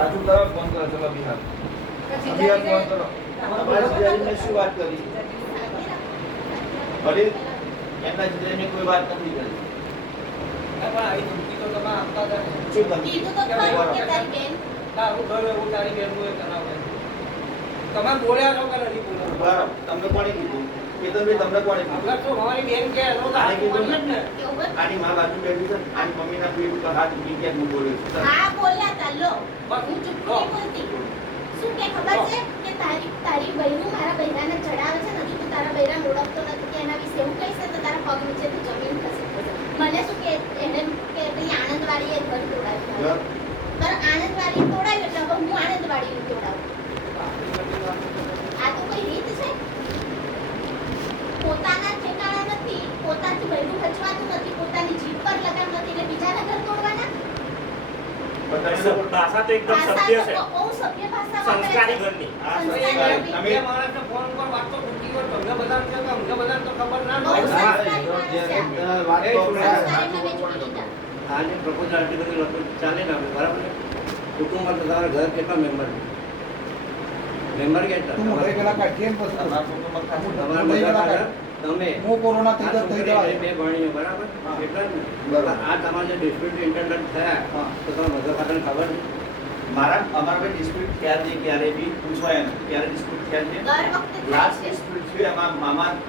સાચું કરો ફોન કરો ચલો બિહાર ફોન કરો તમારા જીજાજીને શું વાત કરી ભલે એમના જીજાજીને કોઈ વાત નથી કરી પણ આવી ધમકી તો તમે આપતા હતા ને. શું ધમકી? કીધું તો ખરું કે તારી બેન તારું ઘર એવું તારી બેન હોય કરાવે. તમે બોલ્યા છો કે નથી બોલ્યા? બરાબર તમને કોણે કીધું કેતનભાઈ તમને કોણે કીધું આપણે તો મારી બેન કે એનો તો હાથ બોલ્યો જ ને. એવું જ. આની માં બાજુ બેઠી છે આની મમ્મીના પીઠ ઉપર હાથ મૂકી ક્યાંક હું બોલ્યો છું હા બોલ્યા તા લો હું ચૂપ નહીં બોલતી શું કે ખબર છે કે તારી બહેનું મારા બહેરાને ચડાવે છે નથી તું તારા બહેરાને ઓળખતો નથી કે એના વિશે એવું કહીશ ને તો તારા પગ નીચે તો જમીન ખસે મને શું કે એને કે પેલી આનંદવાડી એ ઘર તોડાવ્યું પર આનંદવાડી તોડાવ્યું એટલે હવે હું આનંદવાડીનું તોડાવું આ તો કોઈ રીત છે પોતાના ઠેકાણા નથી પોતાથી બહેનું ખચવાતું નથી પોતાની જીભ પર લગામ નથી એટલે બીજાના ઘર તોડવાના ભાષા તો એકદમ સભ્ય છે, બહુ સભ્ય ભાષા સંસ્કારી ઘરની. બે માણસને ફોન પર વાત તો મૂકી હોય તમને બધાને છે કે અમને બધાને તો ખબર ના બહુ હોય. સંસ્કારી માણસ છે. વાત તો સંસ્કારીમાં મેં જોઈ લીધા. આજે પ્રપોઝલ આટલી બધી લોકો ચાલે ને આપણે બરાબર ને કુટુંબમાં તો તમારા ઘર કેટલા મેમ્બર કેટલા તું મોઢે પેલા કાઢીએ ને પછી તમારા કુટુંબમાં ખાસું તમારા મોઢે બધા પેલા ઘર તમે હું કોરોના થઈ આ જાય થઈ છોકરી જવા બે ભણીઓ બરાબર હા. એટલા જ ને બરાબર. આ તમારા જે ડિસ્પ્યુટ ઇન્ટરનેટ થયા હા. તો તમારા મધર ફાધરને ખબર છે અમારા ભાઈ ડિસ્પ્યુટ થયા છે ક્યારે બી પૂછવાય એમ ક્યારે ડિસ્પ્યુટ થયા છે દર વખતે થાય લાસ્ટ છે. ડિસ્પ્યુટ થયું એમાં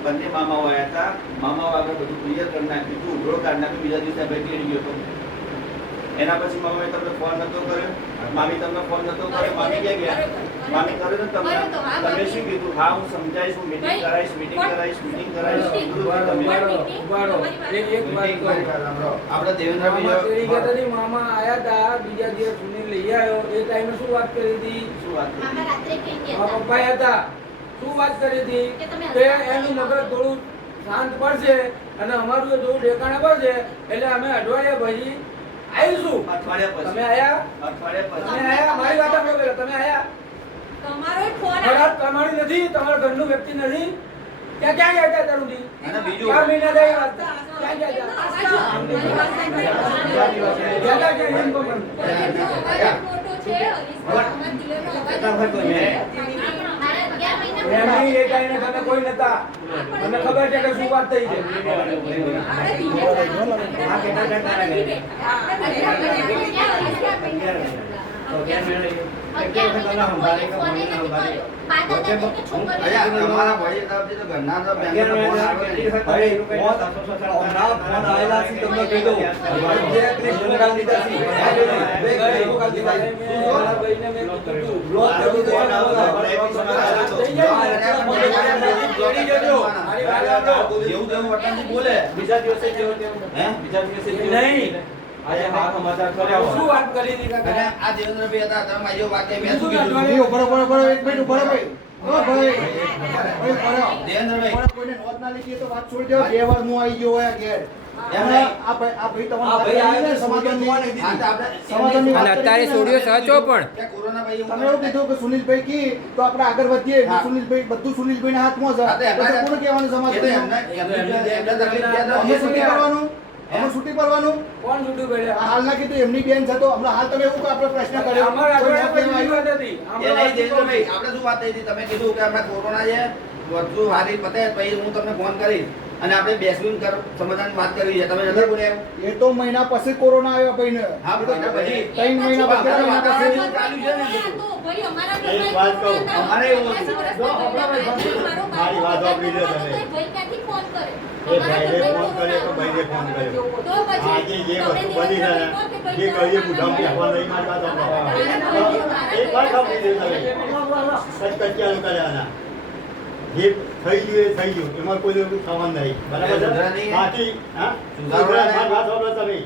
બંને મામાઓ આવ્યા હતા મામાઓ આગળ બધું ક્લિયર કરી નાખ્યું હતું ઉઘડો કાઢી નાખ્યું બીજા દિવસે ભાઈ તેડી ગયો હતો એના પછી મામાએ તમને ફોન નતો કર્યો મામી તમને ફોન નતો કર્યો મામી ક્યાં ગયા મામી કર્યો ને તમને તમે શું કીધું હા હું સમજાઈશ હું મીટિંગ કરાવીશ બધું તમે ઉભારો. એક વાત કહું. આપણે દેવેન્દ્રભાઈ મામા તેડી ગયા હતા ને, મામા આયા હતા બીજા દિવસ સુનિલ લઈ આવ્યો એ ટાઈમે શું વાત કરી હતી? શું વાત કરી? મામા રાત્રે કહી ગયા મારા હતા. પપ્પાએ હતા શું વાત કરી હતી કે તમે કે એનું મગજ થોડું શાંત પડશે અને અમારું એ થોડું ઠેકાણે પડશે એટલે અમે અઠવાડિયા પછી આવીશું. અઠવાડિયા તમે પછી આયા? અઠવાડિયા તમે પછી આયા? મારી વાત સાંભળો પહેલા. તમે આયા? તમારો જ ફોન ખરાબ તમારી નથી, તમારા ઘરનું વ્યક્તિ નથી. ક્યાં ક્યાં ગયા હતા અત્યાર સુધી? અને બીજું ચાર મહિના થઈ ગયા. ક્યાં ગયા હતા? ગયા હતા કે એમ કહો મને. ફોટો છે હરીશભાઈ દિલેરનો કેટલા અવાજ ફરતો છે? મારા 11 મહિના એમની એ ટાઈમે તમે કોઈ નતા. મને ખબર છે કે શું વાત થઈ છે. આ કેટલા ટકા લાગે? તો ક્યાં મેળવી? કેટલા વખત તમને સંભાળે કે મને સંભાળે? અમારા ભાઈ તરફથી તો ઘરના તો બેનનો ફોન આવ્યો ને. ભાઈ, હમણાં ફોન આવેલા છે તમને કહી દઉં જે આપણે જોનકાલ દીધા છે બે જોનકાલ દીધા છે મારા ભાઈને મેં કીધું હતું. બ્લોક કરી દીધો ફોન આવ્યો હતો, એપિસોડ આવ્યો હતો. થઈ જાય ને. જોડી દેજો. મારી વાત સાંભળો. જેવું તેવું વતનથી બોલે બીજા દિવસે જેવો તેવો. હે બીજા દિવસે જેવો. નહીં. આજે હા સમાચાર કર્યા શું વાત કરી હતી અને કાકા? આ દેવેન્દ્રભાઈ હતા તમે મારી વાત કરી મેં શું શું કીધું વાત ઈ ઉભો રહો, ઉભો રહો, ઉભો રહો, એક મિનિટ ઉભો રહો ભાઈ ઓ ભાઈ ભાઈ ઉભો રહો. દેવેન્દ્રભાઈ ઉભો રહો, કોઈને નોંધ ના લીધી તો વાત છોડી દો બે વાર હું આવી ગયો હોય ઘેર એમ નહીં. આ ભાઈ આ તમારે ભાઈ સમાધાનની આવ્યા સમાધાનની હા, તો આપણે સમાધાનની વાત અને અત્યારે કરી સ્ટુડિયો ને. સહજો પણ કે કોરોના ભાઈ તમે એવું કીધું કે સુનિલભાઈ કી તો આપણે આગળ વધીએ હા. સુનિલભાઈ બધું સુનિલભાઈના હાથમાં છે હા, તો એમના- તો કોને કહેવાનું એ તો સમાધાન એમને તકલીફ થયા અમે તો છૂટી કરવાનું હે? અમે છૂટી કરવાનું કોણ છૂટું આ પડ્યા? હાલના કીધું એમની બેન છે તો હમણાં હાલ તમે એવું કે આપણે પ્રશ્ન કર્યો અમારા કોઈ અઠવાડિયા નોંધ પછી લેવા બીજી આવ્યું? વાત હતી. એ નહીં દેવેન્દ્રભાઈ આપણે શું વાત થઈ હતી તમે કીધું કે આપણે કોરોના છે વધુ હારી પતે પછી હું તમને ફોન કરીશ અને આપણે બેસીને સમાધાન વાત કરવી છે તમે નથી બોલ્યા એમ? એ તો મહિના પછી કોરોના આવ્યો ભાઈને હા, એ તો મહિના પછી. 3 મહિના પછી અમારા મહિના પછી વાતાવરણ ચાલુ છે ને બધું. ભાઈ અમારા એક વાત કહું. અમારે એવું હતું. મારી વાત સાંભળી લો તમે. ભાઈ ક્યાંથી ફોન કરે એ ભાઈને ફોન કર્યો તો ભાઈને ફોન કર્યો. તો પછી આજે જે તમે વસ્તુ બની છે ને, જે કહીએ બુઢામ બેસવા નહીં માંગતા તમે. એક વાત સાંભળી લો તમે. કચકચિયાનું કર્યાના. જે થઈ ગયું એ થઈ ગયું એમાં કોઈ થવાનું નહીં બરાબર સુધારા છે નહીં. બાકી હા સુધારા નહીં. વાત સાંભળો તમે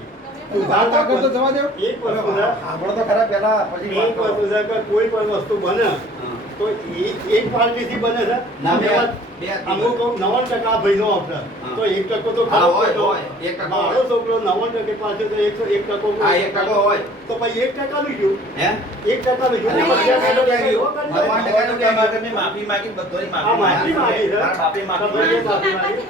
વાત આગળ તો જવા દો એક વસ્તુ છે આપણો તો ખરા પહેલા પછી એક વસ્તુ છે કે કોઈ પણ વસ્તુ બને તો એક પાર્ટીથી બને છે ના, એમાં અમુક 90% ભાઈનો આપશે તો 1% તો હા, ખરો હોય, ખોટો. હોય. 1% મારો છોકરો 90% પાસે તો 1% હા, 1% હોય. તો પછી 1% નું શું? હે? 1% નું શું? અને બીજા માફી કાંઈ માંગી. એવો કરી દો. 90% માટે મેં માફી માંગી, બધાની હા, માફી માફી માંગી છે. મારા બાપે માફી તમે માંગી.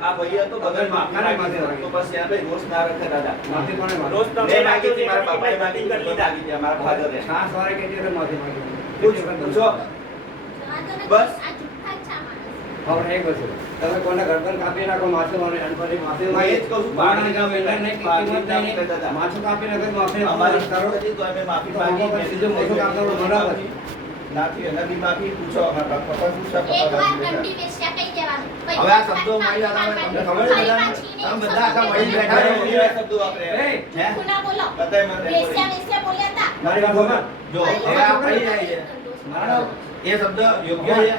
આ ભાઈ હતો, બધાને માફી માંગી. તો બસ ત્યાં ભાઈ રોષ ના રખે દાદા. માફી કોને માંગી? રોજ તમે મેં માંગી હતી, મારા માફી બાપાએ માંગી હતી, કરી માંગી હતી, મારા ફાધરે. સાસ વાળે કેટલી વખત માફી માંગી? પૂછો. બસ. હવે એક વસ્તુ, તમે કોઈને ગરદન કાપી નાખો માથું અને પછી માફી હું એ જ કહું છું, પાણી ગામ વેલણ નહીં, કિંમત નહીં, માથું કાપી નાખો તો માફી અમારી કરો. હતી તો અમે માફી તો માંગી. પછી બીજું મોટું કામ કરવું બરાબર. નાથી એના બી માફી પૂછો, અમારા પપ્પા પૂછો, એક પપ્પા વાર બાજુ કંડી વેશ્યા કહી દેવાનું. હવે આ શબ્દો મારી આગળ તમને ખબર છે બધાને? તમે બધા આખા મળી બેઠા છો, એવા શબ્દો વાપરે. એ, હે? ખુના બોલો. બધાય મને વેશ્યા વેશ્યા બોલ્યા હતા. મારી વાત સાંભળ. જો હવે આ પડી જાય છે. મારો એ શબ્દ યોગ્ય છે.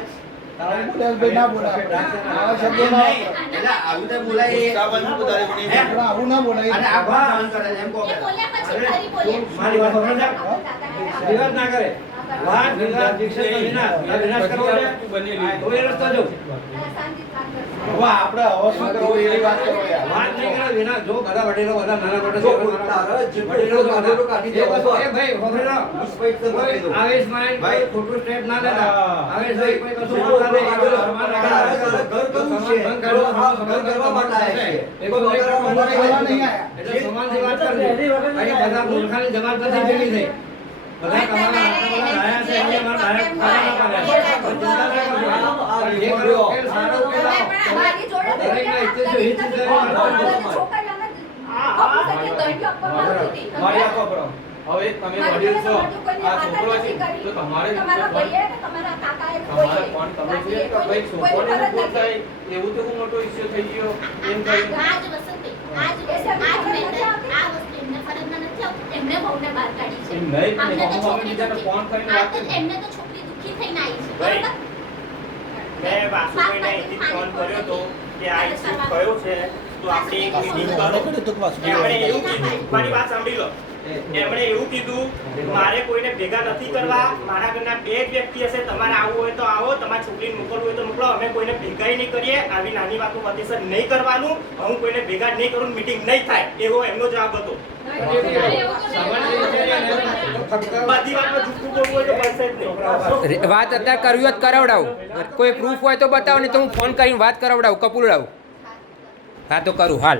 ના બોલાય. આવા શબ્દો ના નહીં. એટલે આવું તો બોલાય એ. સાબનનું વધારે બની. હે? આવું ના બોલાય. અને આ કોણ સહન કરે છે? એમ કહો એ કે. બોલ્યા પછી ફરી બોલ્યા. મારી વાત સાંભળો. વિવાદ ના કરે. વાત વિવાદ વિક્ષેપ તો વિનાશ. આ વિનાશ કરવો છે. તો એ રસ્તો જો. હવે આપણે હવે શું કરવું એવી વાત કરો યાર. વાત નહીં કરો વિનાશ. જો બધા વડીલો બધા નાના મોટા જો છે. તારા જેટલું વડીલો તો વડીલો બધા. કાઢી એ દેવા બધું, હોય. એ ભાઈ વડીલો. નિષ્પક્ષ તો કરી દો. આવેશમાં ભાઈ. કોઈ ખોટું સ્ટેપ ના લેતા. હા. આવેશભાઈ કોઈ કશું જેટલું બોલતા નહીં. આગળ સમાન આગળ આગળ. ઘર કરવું છે. સમાન કરવા ઘર કરવા માટે આવ્યા છે. એ કોઈ ઘર કરવા માટે કરવા નહીં આયા. એટલે સમાનથી વાત કરજો. અહીં બધા મૂર્ખાની જમાત નથી ભેગી થઈ. બધા તમારા હાથમાં બધા લાયા છે એટલે મારા ડાયરેક્ટ ખાવા ના પાડ્યા. કોઈ ચિંતા ના કરજો. જે કરો ઉકેલ સારો ઉકેલ લાવો. દરેકના હિતે જો હિત છે એ મારી આપો બરો. હવે તમે વડીલ છો. આ છોકરો છે તો તમારે તમારે ફોન તમે છે કે ભાઈ છોકરોને શું થાય એવું તો હું મોટો ઇશ્યુ થઈ ગયો એમ કહ્યું. આજ વસંતભાઈ, આજ મેટર આ વસ્તુ એમને ફરજમાં નથી આવતું. એમને બહુને બહાર કાઢી છે. એમ નહીં પણ અમને તો મમ્મી છોકરી બીજાને દુઃખી- ફોન કરીને આ વાત તો કરી. એમને તો છોકરી દુઃખી થઈને આવી છે. ભાઈ, બરોબર? મેં વાસુભાઈને અહીંથી ફોન કર્યો હતો કે આ ઇસ્યુ કયો છે તો આપણે એક મીટિંગ કરો. એમણે એવું કીધું, મારી વાત સાંભળી લો. એમણે એવું કીધું મારે કોઈને ભેગા નથી કરવા, મારા ઘરના બે જ વ્યક્તિ હશે, તમારે આવવું હોય તો આવો, તમારી છોકરીને મોકલવું હોય તો મોકલો, અમે કોઈને ભેગા નહીં કરીએ, આવી નાની વાતો વતીસર નહીં કરવાનું, હું કોઈને ભેગા નહીં કરું, મીટિંગ નહીં થાય, એવો એમનો જવાબ હતો. બધી વાતમાં જુઠ્ઠું બોલવું હોય તો બનશે જ નહીં. વાત અત્યારે કરવી હોય તો કરાવડાવું કોઈ પ્રૂફ હોય તો બતાવો નહીં તો હું ફોન કરીને વાત કરાવડાવું કપૂરડાવું હા તો કરું હાલ